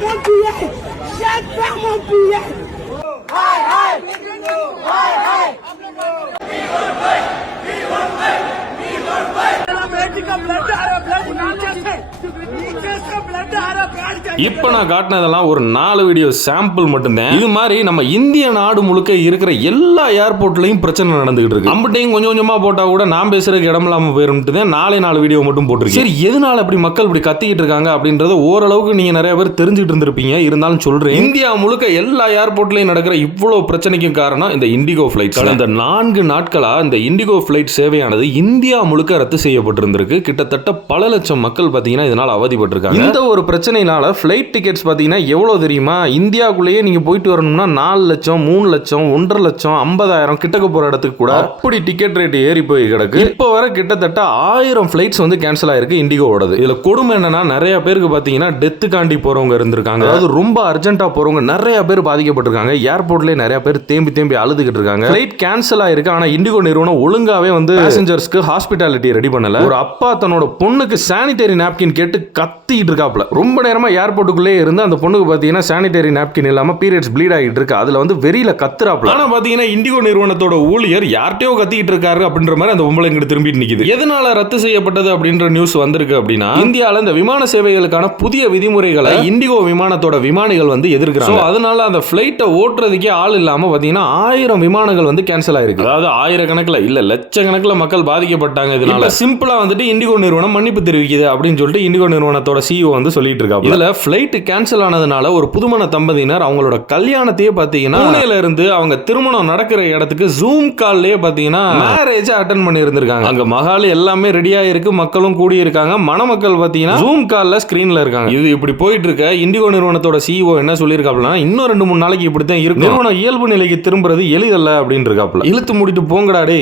perds mon billet. Je perds mon billet. Hi, hi. Hi, hi. We will fight. We will fight. We will fight. बेटी का blood आ रहा, blood नीचे से blood आ रहा, प्यार का. இப்போ நான் காட்டினதெல்லாம் ஒரு 4 வீடியோ சாம்பிள் மட்டும்தான். இது மாதிரி நம்ம இந்திய நாடு முழுக்க இருக்கிற எல்லா ஏர்போர்ட்லயும் பிரச்சனை நடந்துகிட்டு இருக்கு. அம்பட்டையும் கொஞ்சம் கொஞ்சமா போட்டா கூட நான் பேசுறதுக்கு இடம் இல்லாம போயிரும்ட்டு தான் 4 வீடியோ மட்டும் போட்டிருக்கேன். சரி, எதனால அப்படி மக்கள் இப்படி கத்திக்கிட்டு இருக்காங்க அப்படின்றத ஓரளவுக்கு நீங்க நிறைய பேர் தெரிஞ்சுட்டு இருந்திருப்பீங்க. இருந்தாலும் சொல்றேன், இந்தியா முழுக்க எல்லா ஏர்போர்ட்லயும் நடக்கிற இவ்வளவு பிரச்சனைக்கும் காரணம் இந்த இண்டிகோ பிளைட். கடந்த 4 நாட்களா இந்த இண்டிகோ பிளைட் சேவையானது இந்தியா முழுக்க ரத்து செய்யப்பட்டிருந்திருக்கு. கிட்டத்தட்ட பல லட்சம் மக்கள் பாத்தீங்கன்னா இதனால அவதிப்பட்டிருக்காங்க. இந்த ஒரு பிரச்சனையினால பிளைட் டிக்கெட்ஸ் பாத்தீங்கன்னா எவ்வளவு தெரியுமா? இந்தியாவுக்குள்ளேயே நீங்க போயிட்டு வரணும்னா 4 லட்சம், 3 லட்சம், 1.5 லட்சம், 50,000 கிட்டக்க போற இடத்துக்கு கூட அப்படி டிக்கெட் ரேட் ஏறி போய் கிடக்கு. இப்போ வர கிட்டத்தட்ட 1000 பிளைட்ஸ் வந்து கேன்சல் ஆயிருக்கு இண்டிகோவோடது. இதுல கொடுமை என்னன்னா, நிறைய பேருக்கு பாத்தீங்கன்னா டெத்துக்காண்டி போறவங்க இருந்திருக்காங்க. அதாவது ரொம்ப அர்ஜென்ட்டா போறவங்க நிறைய பேர் பாதிக்கப்பட்டிருக்காங்க. ஏர்போர்ட்லயே நிறைய பேர் தேம்பி அழுதுகிட்டு இருக்காங்க. பிளைட் கேன்சல் ஆயிருக்கு. ஆனா இண்டிகோ நிறுவனம் ஒழுங்காவே வந்து பேசஞ்சர்ஸ்க்கு ஹாஸ்பிட்டாலிட்டி ரெடி பண்ணல. ஒரு அப்பா தன்னோட பொண்ணுக்கு சானிட்டரி நாப்கின் கேட்டு கத்திட்டு இருக்காப்ல. ரொம்ப நேரமா ஏர்போர்ட்டுக்குள்ளே இருந்து அந்த பொண்ணுக்கு பாத்தீங்கன்னா சானிட்டரி நாப்கின் இல்லாம பீரியட்ஸ் ப்ளீட் ஆகிட்டு இருக்கு. அதுல வந்து வெறியில கத்துறாப்ல. ஆனா பாத்தீங்கன்னா இண்டிகோ நிறுவனத்தோட ஊழியர் யார்கிட்டயோ கத்திட்டு இருக்காரு அப்படின்ற மாதிரி அந்த பொம்பளை இங்கிட்டு திரும்பிட்டு நிக்குது. எதனால ரத்து செய்யப்பட்டது அப்படின்ற நியூஸ் வந்திருக்கு அப்படின்னா, இந்தியால இந்த விமான சேவைகளுக்கான புதிய விதிமுறைகளை இண்டிகோ விமானத்தோட விமானிகள் வந்து எதிர்க்கிறாங்க. அதனால அந்த பிளைட்டை ஓட்டுறதுக்கே ஆள் இல்லாம பாத்தீங்கன்னா 1000 விமானங்கள் வந்து கேன்சல் ஆயிருக்கு. அதாவது ஆயிரக்கணக்கில் இல்ல லட்சக்கணக்கில் மக்கள் பாதிக்கப்பட்டாங்க. இதனால சிம்பிளா வந்துட்டு இண்டிகோ நிறுவனம் மன்னிப்பு தெரிவிக்குது அப்படின்னு சொல்லிட்டு இண்டிகோ நிறுவனத்தோட சிஇஓ வந்து சொல்லிட்டு இருக்காங்க. இதுல பிளைட் கேன்சல் ஆனதுனால ஒரு புதுமண தம்பதியினர் அவங்களோட கல்யாணத்தையே பாத்தீங்கன்னா புனேல இருந்து அவங்க திருமணம் நடக்கிற இடத்துக்கு ஜூம் கால்லயே பாத்தீங்கன்னா மேரேஜ் அட்டெண்ட் பண்ணி இருந்திருக்காங்க. அங்க மகால் எல்லாமே ரெடியா இருக்கு, மக்களும் கூடி இருக்காங்க. மணமக்கள் பாத்தீங்கன்னா ஜூம் கால்ல ஸ்கிரீன்ல இருக்காங்க. இது இப்படி போயிட்டு இருக்க இண்டிகோ நிறுவனத்தோட சிஇஓ என்ன சொல்லியிருக்காப்லனா, இன்னும் 2-3 நாளைக்கு இப்படித்தான் இருக்கும். நிறுவனம் இயல்பு நிலைக்கு திரும்புறது எளிதல்ல அப்படின்னு இருக்காப்ல. இழுத்து மூடிட்டு போங்கடா டே.